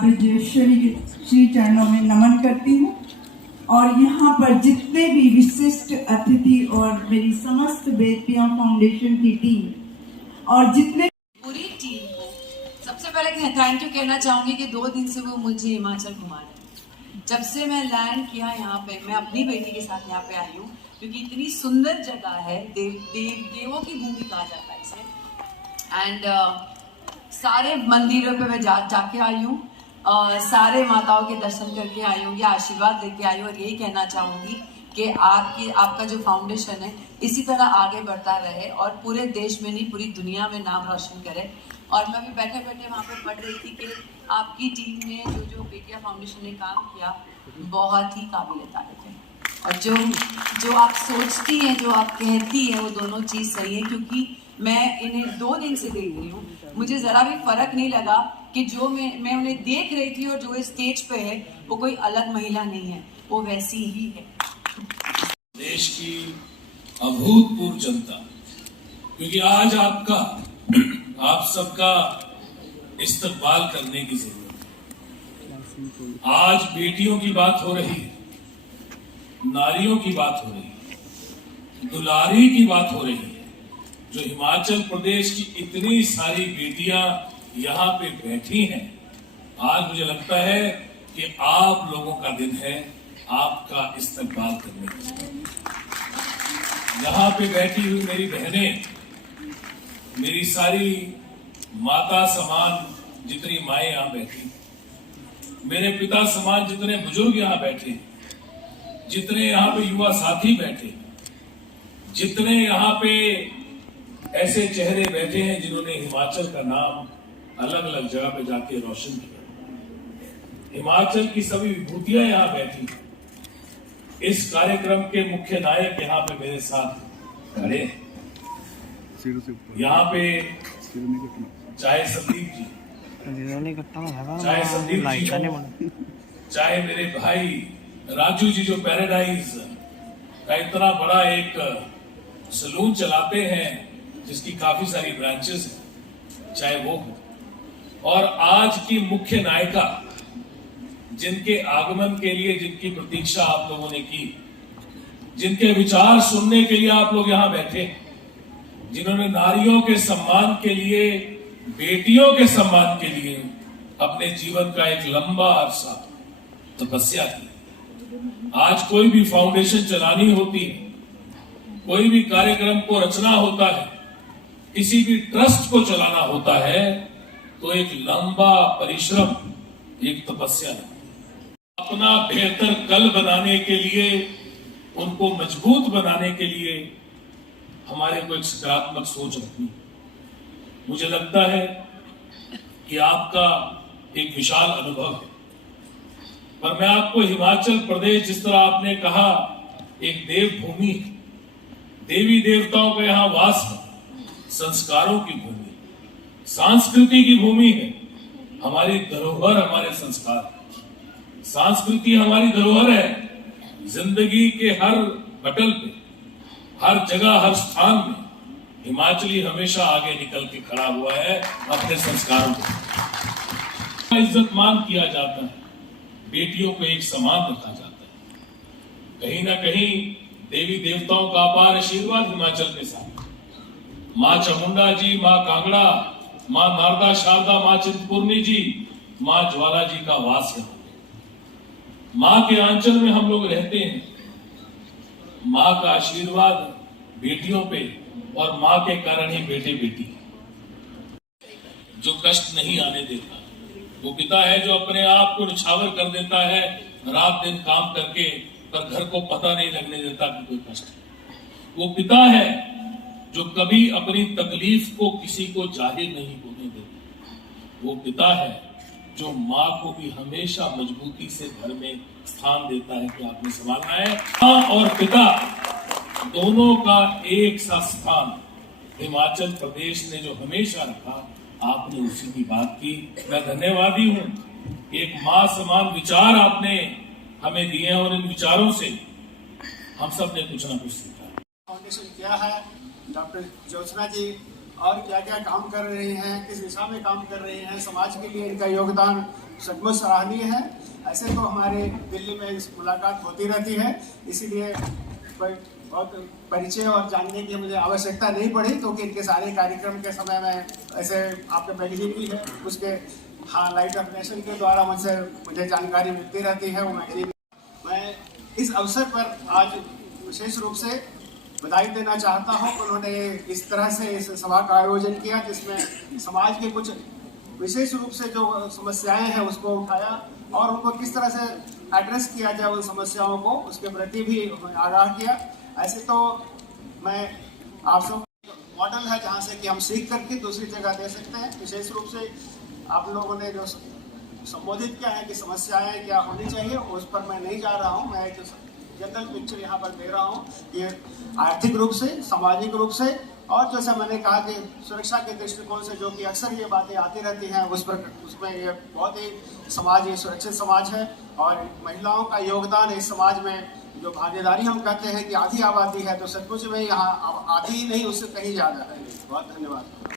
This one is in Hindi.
ब्रजेश्वरी के श्री चरणों में नमन करती हूँ और यहाँ पर जितने भी विशिष्ट अतिथि और मेरी समस्त बेटियां फाउंडेशन की टीम और जितने पूरी टीम को सबसे पहले थैंक यू कहना चाहूंगी कि 2 दिन से वो मुझे हिमाचल घुमा रहे हैं। जब से मैं लैंड किया यहाँ पे, मैं अपनी बेटी के साथ यहाँ पे आई हूँ क्योंकि इतनी सुंदर जगह है, देवों की भूमि कहा जाता है इसे। एंड सारे मंदिरों पे मैं जाके आई हूँ, सारे माताओं के दर्शन करके आई हूँ, ये आशीर्वाद लेके आई हूँ और यही कहना चाहूंगी कि आपका जो फाउंडेशन है इसी तरह आगे बढ़ता रहे और पूरे देश में नहीं पूरी दुनिया में नाम रोशन करे। और मैं भी बैठे बैठे वहाँ पे पढ़ रही थी कि आपकी टीम ने जो बेटिया फाउंडेशन ने काम किया बहुत ही काबिल तारीफ है और जो आप सोचती हैं, जो आप कहती हैं, वो दोनों चीज़ सही है। क्योंकि मैं इन्हें 2 दिन से देख रही हूँ, मुझे ज़रा भी फर्क नहीं लगा कि जो मैं उन्हें देख रही थी और जो स्टेज पे है वो कोई अलग महिला नहीं है, वो वैसी ही है। देश की अभूतपूर्व जनता, क्योंकि आज आप सबका इस्तकबाल करने की जरूरत है। आज बेटियों की बात हो रही है, नारियों की बात हो रही है, दुलारी की बात हो रही है। जो हिमाचल प्रदेश की इतनी सारी बेटियां यहाँ पे बैठी हैं, आज मुझे लगता है कि आप लोगों का दिन है आपका इस्तकबाल करने का। यहाँ पे बैठी हुई मेरी बहनें, मेरी सारी माता समान जितनी माएं यहाँ बैठी, मेरे पिता समान जितने बुजुर्ग यहाँ बैठे, जितने यहाँ पे युवा साथी बैठे, जितने यहाँ पे ऐसे चेहरे बैठे हैं जिन्होंने हिमाचल का नाम अलग अलग जगह पे जाके रोशन किया, हिमाचल की सभी विभूतियां यहाँ बैठी। इस कार्यक्रम के मुख्य नायक यहाँ पे मेरे साथ खड़े हैं। यहाँ पे चाहे संदीप जी, चाहे मेरे भाई राजू जी जो पैराडाइज का इतना बड़ा एक सलून चलाते हैं जिसकी काफी सारी ब्रांचेस हैं, चाहे वो हो, और आज की मुख्य नायिका जिनके आगमन के लिए जिनकी प्रतीक्षा आप लोगों ने की, जिनके विचार सुनने के लिए आप लोग यहाँ बैठे, जिन्होंने नारियों के सम्मान के लिए, बेटियों के सम्मान के लिए अपने जीवन का एक लंबा अरसा तपस्या की। आज कोई भी फाउंडेशन चलानी होती है, कोई भी कार्यक्रम को रचना होता है, किसी भी ट्रस्ट को चलाना होता है, तो एक लंबा परिश्रम, एक तपस्या है। अपना बेहतर कल बनाने के लिए, उनको मजबूत बनाने के लिए हमारे को एक सकारात्मक सोच रखनी। मुझे लगता है कि आपका एक विशाल अनुभव है, पर मैं आपको हिमाचल प्रदेश, जिस तरह आपने कहा, एक देवभूमि, देवी देवताओं का यहाँ वास है, संस्कारों की भूमि, संस्कृति की भूमि है। हमारी धरोहर हमारे संस्कार, संस्कृति हमारी धरोहर है। जिंदगी के हर पटल पे, हर जगह, हर स्थान में हिमाचली हमेशा आगे निकल के खड़ा हुआ है अपने संस्कारों को। इज्जत मान किया जाता है, बेटियों को एक समान रखा जाता है। कहीं ना कहीं देवी देवताओं का अपार आशीर्वाद हिमाचल के साथ, माँ चामुंडा जी, माँ कांगड़ा, माँ नारदा शारदा, माँ चिंतपूर्णी जी, माँ ज्वाला जी का वास है। माँ के आंचल में हम लोग रहते हैं। माँ का आशीर्वाद बेटियों पे, और माँ के कारण ही बेटे बेटी जो कष्ट नहीं आने देता, वो पिता है जो अपने आप को निछावर कर देता है रात दिन काम करके, पर घर को पता नहीं लगने देता कि कोई कष्ट है। वो पिता है जो कभी अपनी तकलीफ को किसी को जाहिर नहीं होने देता। वो पिता है जो माँ को भी हमेशा मजबूती से घर में स्थान देता है कि आपने संभालना है। माँ और पिता दोनों का एक सा स्थान हिमाचल प्रदेश ने जो हमेशा रखा, आपने उसी की बात की। मैं धन्यवादी हूँ। एक माँ समान विचार आपने हमें दिए और इन विचारों से हम सब ने कुछ ना कुछ सीखा। फाउंडेशन किया है, डॉक्टर ज्योत्सना जी और क्या क्या काम कर रहे हैं, किस दिशा में काम कर रहे हैं, समाज के लिए इनका योगदान सचमुच सराहनीय है। ऐसे तो हमारे दिल्ली में इस मुलाकात होती रहती है, इसीलिए कोई बहुत परिचय और जानने की मुझे आवश्यकता नहीं पड़ी, क्योंकि इनके सारे कार्यक्रम के समय में ऐसे आपके मैगजीन भी है, उसके लाइट ऑफ नेशन के द्वारा मुझे जानकारी मिलती रहती है वो मैगजीन। मैं इस अवसर पर आज विशेष रूप से बधाई देना चाहता हूं कि उन्होंने इस तरह से इस सभा का आयोजन किया, जिसमें समाज के कुछ विशेष रूप से जो समस्याएं हैं उसको उठाया और उनको किस तरह से एड्रेस किया जाए उन समस्याओं को, उसके प्रति भी आगाह किया। ऐसे तो मैं आप सब मॉडल है जहाँ से कि हम सीख करके दूसरी जगह दे सकते हैं। विशेष रूप से आप लोगों ने जो संबोधित किया है कि समस्याएं क्या होनी चाहिए, उस पर मैं नहीं जा रहा हूँ। मैं एक जनरल पिक्चर यहाँ पर दे रहा हूँ कि आर्थिक रूप से, सामाजिक रूप से, और जैसा मैंने कहा कि सुरक्षा के दृष्टिकोण से जो कि अक्सर ये बातें आती रहती हैं, उसमें ये बहुत ही समाज ये सुरक्षित समाज है और महिलाओं का योगदान इस समाज में जो भागीदारी हम कहते हैं कि आधी आबादी है, तो सचमुच में यहाँ आधी ही नहीं, उससे कहीं ज़्यादा है। बहुत धन्यवाद।